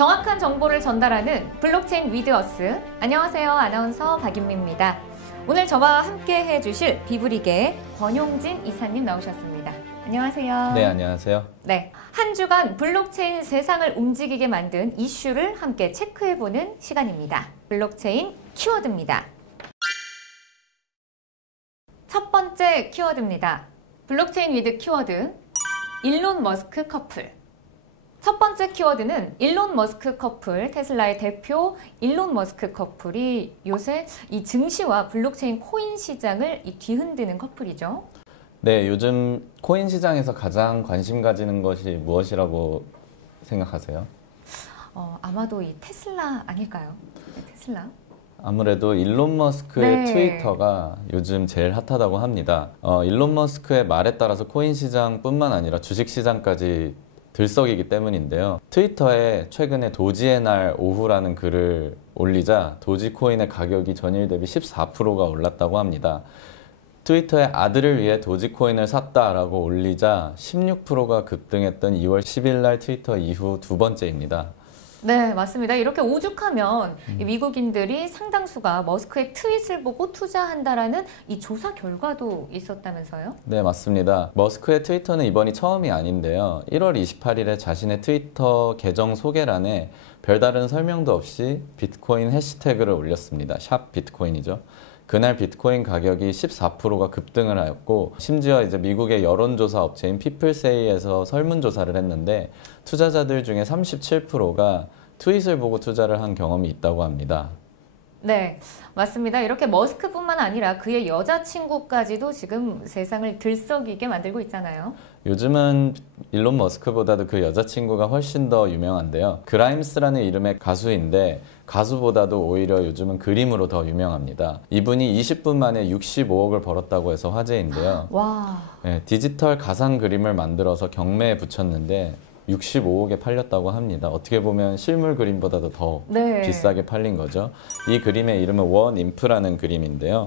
정확한 정보를 전달하는 블록체인 위드 어스. 안녕하세요. 아나운서 박윤미입니다. 오늘 저와 함께 해주실 비브리게 권용진 이사님 나오셨습니다. 안녕하세요. 네, 안녕하세요. 네, 한 주간 블록체인 세상을 움직이게 만든 이슈를 함께 체크해보는 시간입니다. 블록체인 키워드입니다. 첫 번째 키워드입니다. 블록체인 위드 키워드, 일론 머스크 커플. 첫 번째 키워드는 일론 머스크 커플, 테슬라의 대표 일론 머스크 커플이 요새 이 증시와 블록체인 코인 시장을 뒤흔드는 커플이죠. 네, 요즘 코인 시장에서 가장 관심 가지는 것이 무엇이라고 생각하세요? 아마도 이 테슬라 아닐까요? 네, 테슬라? 아무래도 일론 머스크의 네. 트위터가 요즘 제일 핫하다고 합니다. 일론 머스크의 말에 따라서 코인 시장뿐만 아니라 주식 시장까지 들썩이기 때문인데요. 트위터에 최근에 도지의 날 오후라는 글을 올리자 도지코인의 가격이 전일 대비 14%가 올랐다고 합니다. 트위터의 아들을 위해 도지코인을 샀다라고 올리자 16%가 급등했던 2월 10일 날 트위터 이후 두 번째입니다. 네, 맞습니다. 이렇게 오죽하면 이 미국인들이 상당수가 머스크의 트윗을 보고 투자한다라는 이 조사 결과도 있었다면서요? 네, 맞습니다. 머스크의 트위터는 이번이 처음이 아닌데요. 1월 28일에 자신의 트위터 계정 소개란에 별다른 설명도 없이 비트코인 해시태그를 올렸습니다. 샵 비트코인이죠. 그날 비트코인 가격이 14%가 급등을 하였고, 심지어 이제 미국의 여론조사 업체인 피플세이에서 설문조사를 했는데 투자자들 중에 37%가 트윗을 보고 투자를 한 경험이 있다고 합니다. 네, 맞습니다. 이렇게 머스크뿐만 아니라 그의 여자친구까지도 지금 세상을 들썩이게 만들고 있잖아요. 요즘은 일론 머스크보다도 그 여자친구가 훨씬 더 유명한데요. 그라임스라는 이름의 가수인데 가수보다도 오히려 요즘은 그림으로 더 유명합니다. 이분이 20분 만에 65억을 벌었다고 해서 화제인데요. 와. 네, 디지털 가상 그림을 만들어서 경매에 붙였는데 65억에 팔렸다고 합니다. 어떻게 보면 실물 그림보다도 더 네. 비싸게 팔린 거죠. 이 그림의 이름은 원 인프라는 그림인데요.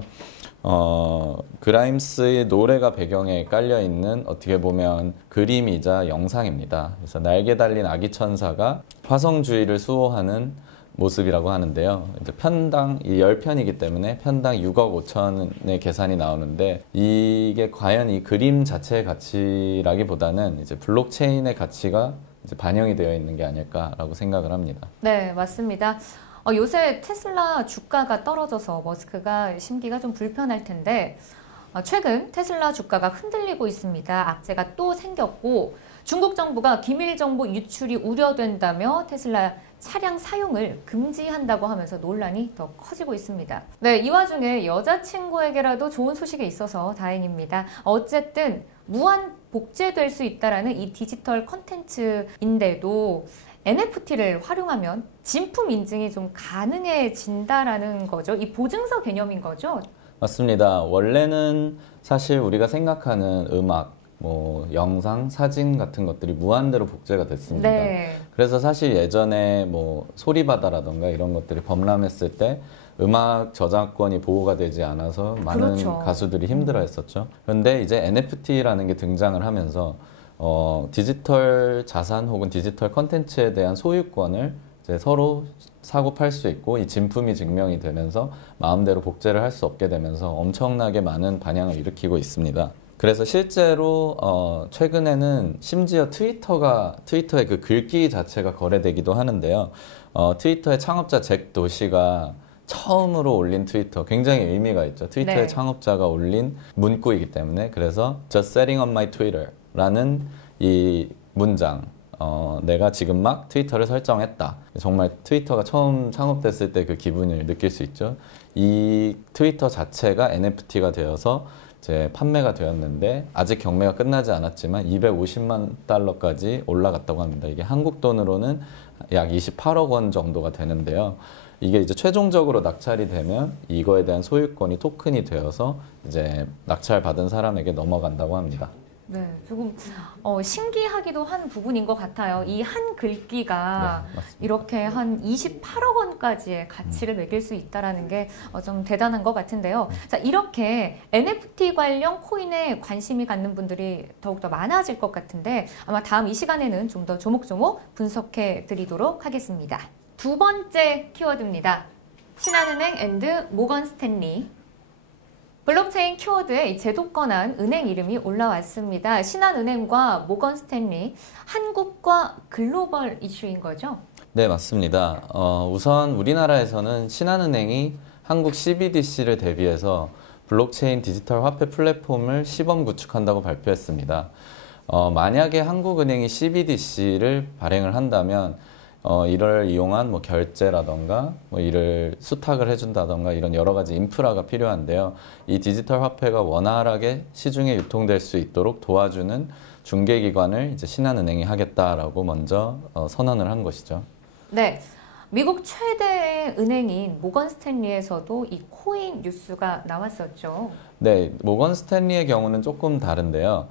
그라임스의 노래가 배경에 깔려있는 어떻게 보면 그림이자 영상입니다. 그래서 날개 달린 아기 천사가 화성 주위를 수호하는 모습이라고 하는데요. 이제 편당 이 10편이기 때문에 편당 6억 5천의 계산이 나오는데 이게 과연 이 그림 자체의 가치라기보다는 이제 블록체인의 가치가 이제 반영이 되어 있는 게 아닐까라고 생각을 합니다. 네, 맞습니다. 요새 테슬라 주가가 떨어져서 머스크가 심기가 좀 불편할 텐데 최근 테슬라 주가가 흔들리고 있습니다. 악재가 또 생겼고 중국 정부가 기밀 정보 유출이 우려된다며 테슬라 차량 사용을 금지한다고 하면서 논란이 더 커지고 있습니다. 네, 이 와중에 여자친구에게라도 좋은 소식이 있어서 다행입니다. 어쨌든 무한 복제될 수 있다라는 이 디지털 컨텐츠인데도 NFT를 활용하면 진품 인증이 좀 가능해진다라는 거죠. 이 보증서 개념인 거죠? 맞습니다. 원래는 사실 우리가 생각하는 음악, 영상, 사진 같은 것들이 무한대로 복제가 됐습니다. 네. 그래서 사실 예전에 소리바다라던가 이런 것들이 범람했을 때 음악 저작권이 보호가 되지 않아서 많은 그렇죠. 가수들이 힘들어했었죠. 그런데 이제 NFT라는 게 등장을 하면서 디지털 자산 혹은 디지털 컨텐츠에 대한 소유권을 이제 서로 사고 팔 수 있고 이 진품이 증명이 되면서 마음대로 복제를 할 수 없게 되면서 엄청나게 많은 반향을 일으키고 있습니다. 그래서 실제로 최근에는 심지어 트위터의 그 글귀 자체가 거래되기도 하는데요. 트위터의 창업자 잭 도시가 처음으로 올린 트위터, 굉장히 의미가 있죠. 트위터의 네. 창업자가 올린 문구이기 때문에 그래서 Just setting up my Twitter라는 이 문장, 내가 지금 막 트위터를 설정했다. 정말 트위터가 처음 창업됐을 때 그 기분을 느낄 수 있죠. 이 트위터 자체가 NFT가 되어서 이제 판매가 되었는데 아직 경매가 끝나지 않았지만 250만 달러까지 올라갔다고 합니다. 이게 한국 돈으로는 약 28억 원 정도가 되는데요. 이게 이제 최종적으로 낙찰이 되면 이거에 대한 소유권이 토큰이 되어서 이제 낙찰 받은 사람에게 넘어간다고 합니다. 네, 조금 신기하기도 한 부분인 것 같아요. 이 한 글귀가 네, 맞습니다. 이렇게 한 28억 원까지의 가치를 매길 수 있다는 게 좀 대단한 것 같은데요. 자, 이렇게 NFT 관련 코인에 관심이 갖는 분들이 더욱더 많아질 것 같은데 아마 다음 이 시간에는 좀 더 조목조목 분석해 드리도록 하겠습니다. 두 번째 키워드입니다. 신한은행 앤드 모건 스탠리. 블록체인 키워드에 이 제도권한 은행 이름이 올라왔습니다. 신한은행과 모건 스탠리, 한국과 글로벌 이슈인 거죠? 네, 맞습니다. 우선 우리나라에서는 신한은행이 한국 CBDC를 대비해서 블록체인 디지털 화폐 플랫폼을 시범 구축한다고 발표했습니다. 만약에 한국은행이 CBDC를 발행을 한다면 이를 이용한 뭐 결제라던가 뭐 이를 수탁을 해준다던가 이런 여러 가지 인프라가 필요한데요. 이 디지털 화폐가 원활하게 시중에 유통될 수 있도록 도와주는 중개기관을 이제 신한은행이 하겠다라고 먼저 선언을 한 것이죠. 네. 미국 최대의 은행인 모건 스탠리에서도 이 코인 뉴스가 나왔었죠. 네, 모건 스탠리의 경우는 조금 다른데요.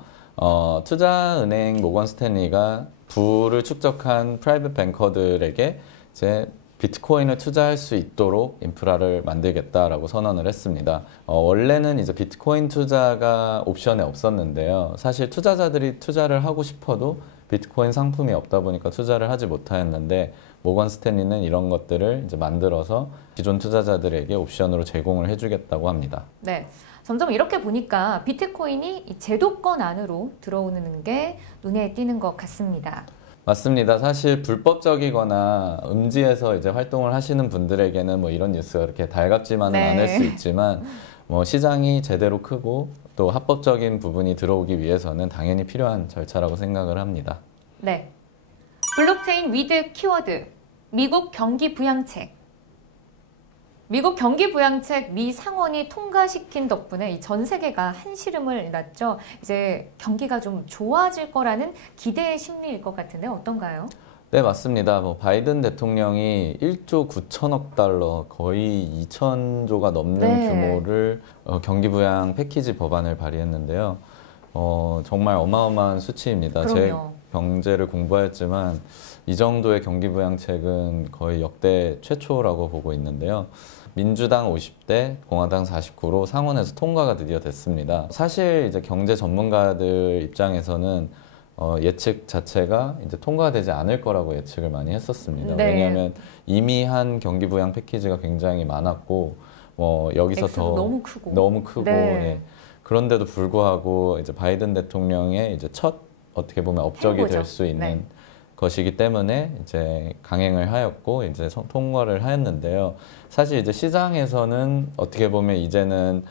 투자은행 모건 스탠리가 부를 축적한 프라이빗 뱅커들에게 이제 비트코인을 투자할 수 있도록 인프라를 만들겠다라고 선언을 했습니다. 원래는 이제 비트코인 투자가 옵션에 없었는데요. 사실 투자자들이 투자를 하고 싶어도 비트코인 상품이 없다 보니까 투자를 하지 못하였는데 모건 스탠리는 이런 것들을 이제 만들어서 기존 투자자들에게 옵션으로 제공을 해주겠다고 합니다. 네. 점점 이렇게 보니까 비트코인이 이 제도권 안으로 들어오는 게 눈에 띄는 것 같습니다. 맞습니다. 사실 불법적이거나 음지에서 이제 활동을 하시는 분들에게는 뭐 이런 뉴스가 그렇게 달갑지만은 네. 않을 수 있지만 뭐 시장이 제대로 크고 또 합법적인 부분이 들어오기 위해서는 당연히 필요한 절차라고 생각을 합니다. 네. 블록체인 위드 키워드. 미국 경기 부양책. 미국 경기 부양책 미 상원이 통과시킨 덕분에 이 전 세계가 한시름을 놨죠. 이제 경기가 좀 좋아질 거라는 기대의 심리일 것 같은데 어떤가요? 네, 맞습니다. 뭐 바이든 대통령이 1조 9천억 달러, 거의 2천조가 넘는 네. 규모를 경기 부양 패키지 법안을 발의했는데요. 정말 어마어마한 수치입니다. 제 그럼요. 경제를 공부했지만 이 정도의 경기 부양책은 거의 역대 최초라고 보고 있는데요. 민주당 50대, 공화당 49로 상원에서 통과가 드디어 됐습니다. 사실 이제 경제 전문가들 입장에서는 예측 자체가 이제 통과되지 않을 거라고 예측을 많이 했었습니다. 네. 왜냐하면 이미 한 경기 부양 패키지가 굉장히 많았고, 여기서 액수도 더 너무 크고. 네. 네. 그런데도 불구하고 이제 바이든 대통령의 이제 첫 어떻게 보면 업적이 행보죠. 될 수 있는 네. 것이기 때문에 이제 강행을 하였고 이제 통과를 하였는데요. 사실 이제 시장에서는 어떻게 보면 이제는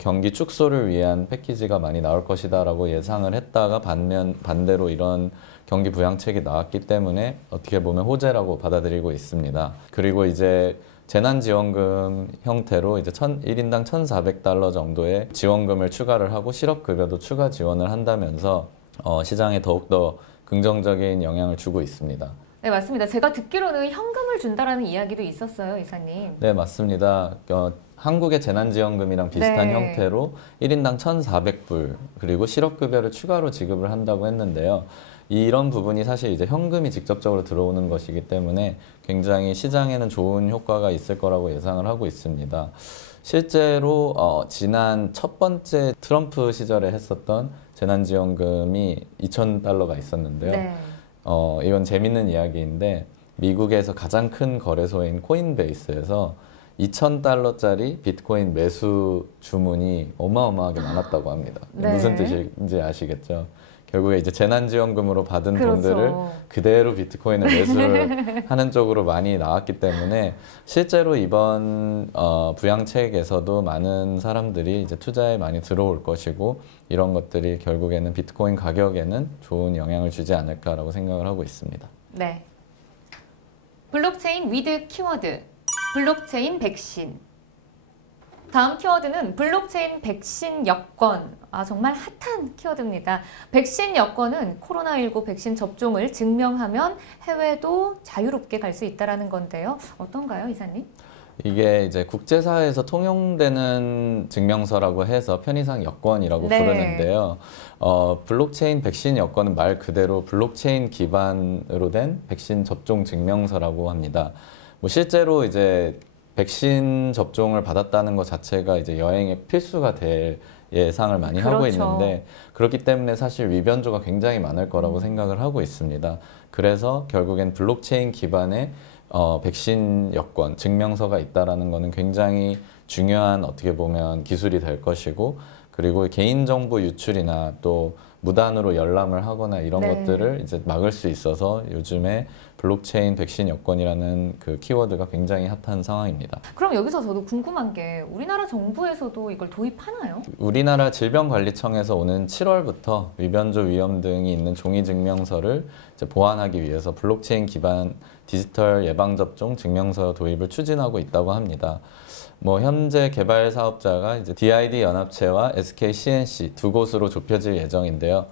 경기 축소를 위한 패키지가 많이 나올 것이다라고 예상을 했다가 반대로 이런 경기 부양책이 나왔기 때문에 어떻게 보면 호재라고 받아들이고 있습니다. 그리고 이제 재난지원금 형태로 이제 1인당 1,400달러 정도의 지원금을 추가를 하고 실업급여도 추가 지원을 한다면서 시장에 더욱더 긍정적인 영향을 주고 있습니다. 네, 맞습니다. 제가 듣기로는 현금을 준다라는 이야기도 있었어요, 이사님. 네, 맞습니다. 한국의 재난지원금이랑 비슷한 네. 형태로 1인당 1,400불 그리고 실업급여를 추가로 지급을 한다고 했는데요. 이런 부분이 사실 이제 현금이 직접적으로 들어오는 것이기 때문에 굉장히 시장에는 좋은 효과가 있을 거라고 예상을 하고 있습니다. 실제로 지난 첫 번째 트럼프 시절에 했었던 재난지원금이 2,000달러가 있었는데요. 네. 이건 재밌는 이야기인데 미국에서 가장 큰 거래소인 코인베이스에서 2,000달러짜리 비트코인 매수 주문이 어마어마하게 많았다고 합니다. 네. 무슨 뜻인지 아시겠죠? 결국에 이제 재난지원금으로 받은 그렇죠. 돈들을 그대로 비트코인을 매수를 하는 쪽으로 많이 나왔기 때문에 실제로 이번 부양책에서도 많은 사람들이 이제 투자에 많이 들어올 것이고 이런 것들이 결국에는 비트코인 가격에는 좋은 영향을 주지 않을까라고 생각을 하고 있습니다. 네. 블록체인 위드 키워드. 블록체인 백신. 다음 키워드는 블록체인 백신 여권. 정말 핫한 키워드입니다. 백신 여권은 코로나19 백신 접종을 증명하면 해외도 자유롭게 갈 수 있다는 건데요. 어떤가요, 이사님? 이게 이제 국제사회에서 통용되는 증명서라고 해서 편의상 여권이라고 네. 부르는데요. 블록체인 백신 여권은 말 그대로 블록체인 기반으로 된 백신 접종 증명서라고 합니다. 뭐 실제로 이제 백신 접종을 받았다는 것 자체가 이제 여행의 필수가 될 예상을 많이 하고 그렇죠. 있는데 그렇기 때문에 사실 위변조가 굉장히 많을 거라고 생각을 하고 있습니다. 그래서 결국엔 블록체인 기반의 백신 여권, 증명서가 있다라는 거는 굉장히 중요한 어떻게 보면 기술이 될 것이고 그리고 개인정보 유출이나 또 무단으로 열람을 하거나 이런 네. 것들을 이제 막을 수 있어서 요즘에 블록체인 백신 여권이라는 그 키워드가 굉장히 핫한 상황입니다. 그럼 여기서 저도 궁금한 게 우리나라 정부에서도 이걸 도입하나요? 우리나라 질병관리청에서 오는 7월부터 위변조 위험 등이 있는 종이 증명서를 이제 보완하기 위해서 블록체인 기반 디지털 예방접종 증명서 도입을 추진하고 있다고 합니다. 뭐 현재 개발 사업자가 이제 DID 연합체와 SK CNC 두 곳으로 좁혀질 예정인데요.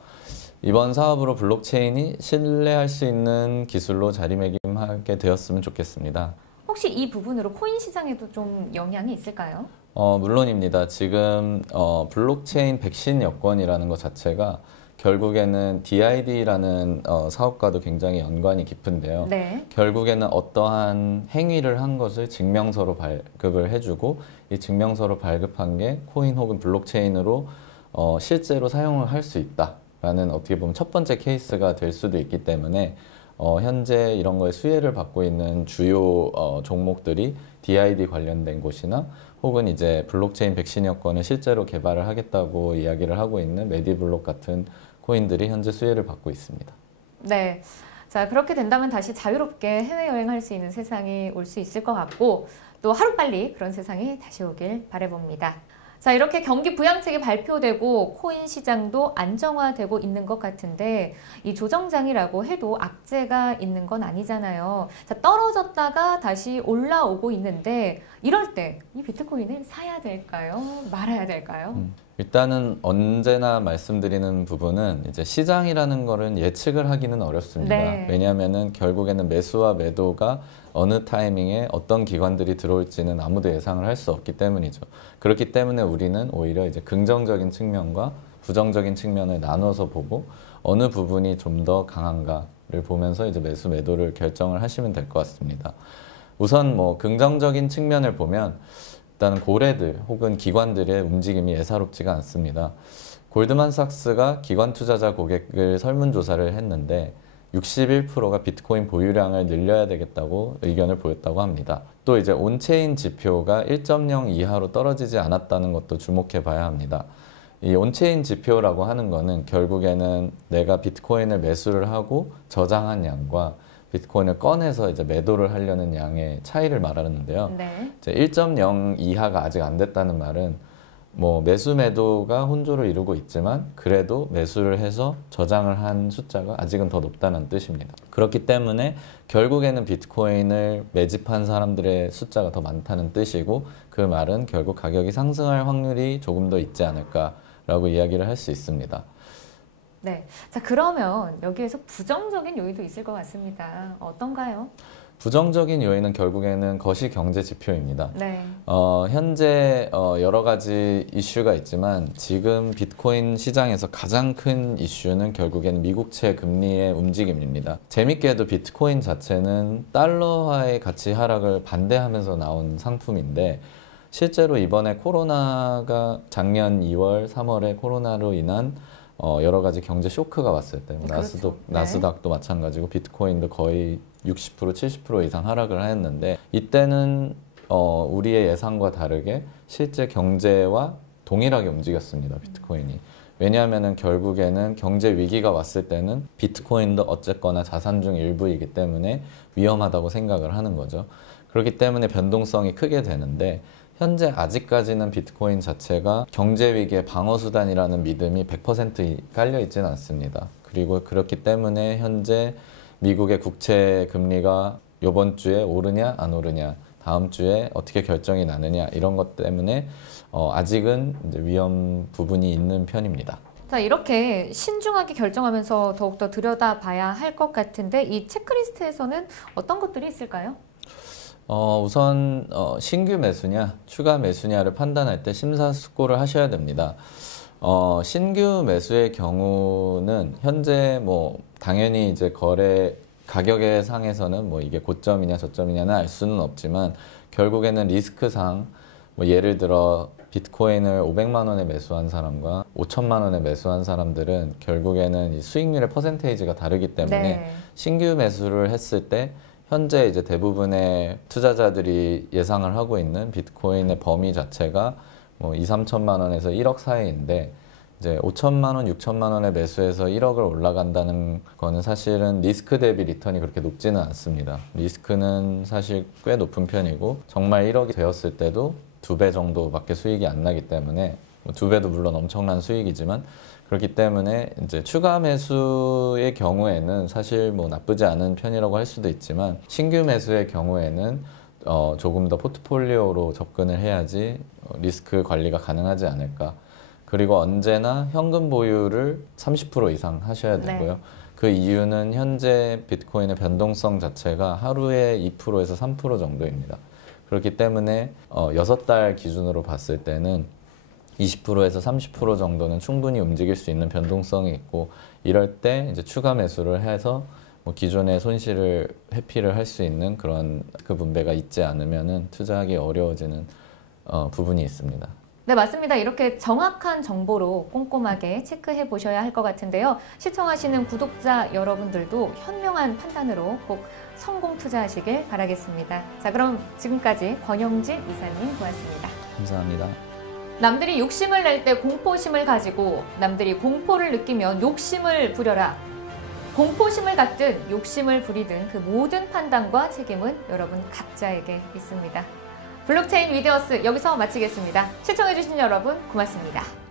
이번 사업으로 블록체인이 신뢰할 수 있는 기술로 자리매김하게 되었으면 좋겠습니다. 혹시 이 부분으로 코인 시장에도 좀 영향이 있을까요? 물론입니다. 지금 블록체인 백신 여권이라는 것 자체가 결국에는 DID라는 사업과도 굉장히 연관이 깊은데요. 네. 결국에는 어떠한 행위를 한 것을 증명서로 발급을 해주고 이 증명서로 발급한 게 코인 혹은 블록체인으로 실제로 사용을 할 수 있다라는 어떻게 보면 첫 번째 케이스가 될 수도 있기 때문에 현재 이런 거에 수혜를 받고 있는 주요 종목들이 DID 관련된 곳이나 혹은 이제 블록체인 백신 여권을 실제로 개발을 하겠다고 이야기를 하고 있는 메디블록 같은 코인들이 현재 수혜를 받고 있습니다. 네. 자, 그렇게 된다면 다시 자유롭게 해외여행할 수 있는 세상이 올 수 있을 것 같고 또 하루빨리 그런 세상이 다시 오길 바라봅니다. 자, 이렇게 경기 부양책이 발표되고 코인 시장도 안정화되고 있는 것 같은데 이 조정장이라고 해도 악재가 있는 건 아니잖아요. 자, 떨어졌다가 다시 올라오고 있는데 이럴 때 이 비트코인을 사야 될까요? 말아야 될까요? 일단은 언제나 말씀드리는 부분은 이제 시장이라는 거는 예측을 하기는 어렵습니다. 네. 왜냐하면은 결국에는 매수와 매도가 어느 타이밍에 어떤 기관들이 들어올지는 아무도 예상을 할 수 없기 때문이죠. 그렇기 때문에 우리는 오히려 이제 긍정적인 측면과 부정적인 측면을 나눠서 보고 어느 부분이 좀 더 강한가를 보면서 이제 매수 매도를 결정을 하시면 될 것 같습니다. 우선 뭐 긍정적인 측면을 보면 일단은 고래들 혹은 기관들의 움직임이 예사롭지가 않습니다. 골드만삭스가 기관 투자자 고객을 설문조사를 했는데 61%가 비트코인 보유량을 늘려야 되겠다고 의견을 보였다고 합니다. 또 이제 온체인 지표가 1.0 이하로 떨어지지 않았다는 것도 주목해 봐야 합니다. 이 온체인 지표라고 하는 거는 결국에는 내가 비트코인을 매수를 하고 저장한 양과 비트코인을 꺼내서 이제 매도를 하려는 양의 차이를 말하는데요. 네. 이제 1.0 이하가 아직 안 됐다는 말은 뭐 매수 매도가 혼조를 이루고 있지만 그래도 매수를 해서 저장을 한 숫자가 아직은 더 높다는 뜻입니다. 그렇기 때문에 결국에는 비트코인을 매집한 사람들의 숫자가 더 많다는 뜻이고 그 말은 결국 가격이 상승할 확률이 조금 더 있지 않을까라고 이야기를 할 수 있습니다. 네. 자, 그러면 여기에서 부정적인 요인도 있을 것 같습니다. 어떤가요? 부정적인 요인은 결국에는 거시 경제 지표입니다. 네. 현재 여러 가지 이슈가 있지만 지금 비트코인 시장에서 가장 큰 이슈는 결국엔 미국채 금리의 움직임입니다. 재밌게도 비트코인 자체는 달러화의 가치 하락을 반대하면서 나온 상품인데 실제로 이번에 코로나가 작년 2월, 3월에 코로나로 인한 여러 가지 경제 쇼크가 왔을 때 그렇죠. 나스닥도 마찬가지고 비트코인도 거의 60% 70% 이상 하락을 했는데 이때는 우리의 예상과 다르게 실제 경제와 동일하게 움직였습니다. 비트코인이. 왜냐하면 결국에는 경제 위기가 왔을 때는 비트코인도 어쨌거나 자산 중 일부이기 때문에 위험하다고 생각을 하는 거죠. 그렇기 때문에 변동성이 크게 되는데 현재 아직까지는 비트코인 자체가 경제 위기의 방어 수단이라는 믿음이 100% 깔려 있지는 않습니다. 그리고 그렇기 때문에 현재 미국의 국채 금리가 이번 주에 오르냐 안 오르냐, 다음 주에 어떻게 결정이 나느냐 이런 것 때문에 아직은 이제 위험 부분이 있는 편입니다. 자, 이렇게 신중하게 결정하면서 더욱더 들여다봐야 할 것 같은데 이 체크리스트에서는 어떤 것들이 있을까요? 우선 신규 매수냐, 추가 매수냐를 판단할 때 심사숙고를 하셔야 됩니다. 신규 매수의 경우는 현재 뭐 당연히 이제 거래 가격의 상에서는 뭐 이게 고점이냐 저점이냐는 알 수는 없지만 결국에는 리스크상 뭐 예를 들어 비트코인을 500만 원에 매수한 사람과 5천만 원에 매수한 사람들은 결국에는 이 수익률의 퍼센테이지가 다르기 때문에 네. 신규 매수를 했을 때 현재 이제 대부분의 투자자들이 예상을 하고 있는 비트코인의 범위 자체가 뭐 2, 3천만 원에서 1억 사이인데 이제 5천만 원, 6천만 원에 매수해서 1억을 올라간다는 거는 사실은 리스크 대비 리턴이 그렇게 높지는 않습니다. 리스크는 사실 꽤 높은 편이고 정말 1억이 되었을 때도 2배 정도밖에 수익이 안 나기 때문에 뭐 2배도 물론 엄청난 수익이지만 그렇기 때문에 이제 추가 매수의 경우에는 사실 뭐 나쁘지 않은 편이라고 할 수도 있지만 신규 매수의 경우에는 조금 더 포트폴리오로 접근을 해야지 리스크 관리가 가능하지 않을까. 그리고 언제나 현금 보유를 30% 이상 하셔야 되고요. 네. 그 이유는 현재 비트코인의 변동성 자체가 하루에 2%에서 3% 정도입니다. 그렇기 때문에 6달 기준으로 봤을 때는 20%에서 30% 정도는 충분히 움직일 수 있는 변동성이 있고 이럴 때 이제 추가 매수를 해서 뭐 기존의 손실을 회피를 할 수 있는 그런 그 분배가 있지 않으면은 투자하기 어려워지는 부분이 있습니다. 네, 맞습니다. 이렇게 정확한 정보로 꼼꼼하게 체크해 보셔야 할 것 같은데요. 시청하시는 구독자 여러분들도 현명한 판단으로 꼭 성공 투자하시길 바라겠습니다. 자, 그럼 지금까지 권영진 이사님 고맙습니다. 감사합니다. 남들이 욕심을 낼 때 공포심을 가지고 남들이 공포를 느끼면 욕심을 부려라. 공포심을 갖든 욕심을 부리든 그 모든 판단과 책임은 여러분 각자에게 있습니다. 블록체인 위디어스 여기서 마치겠습니다. 시청해주신 여러분 고맙습니다.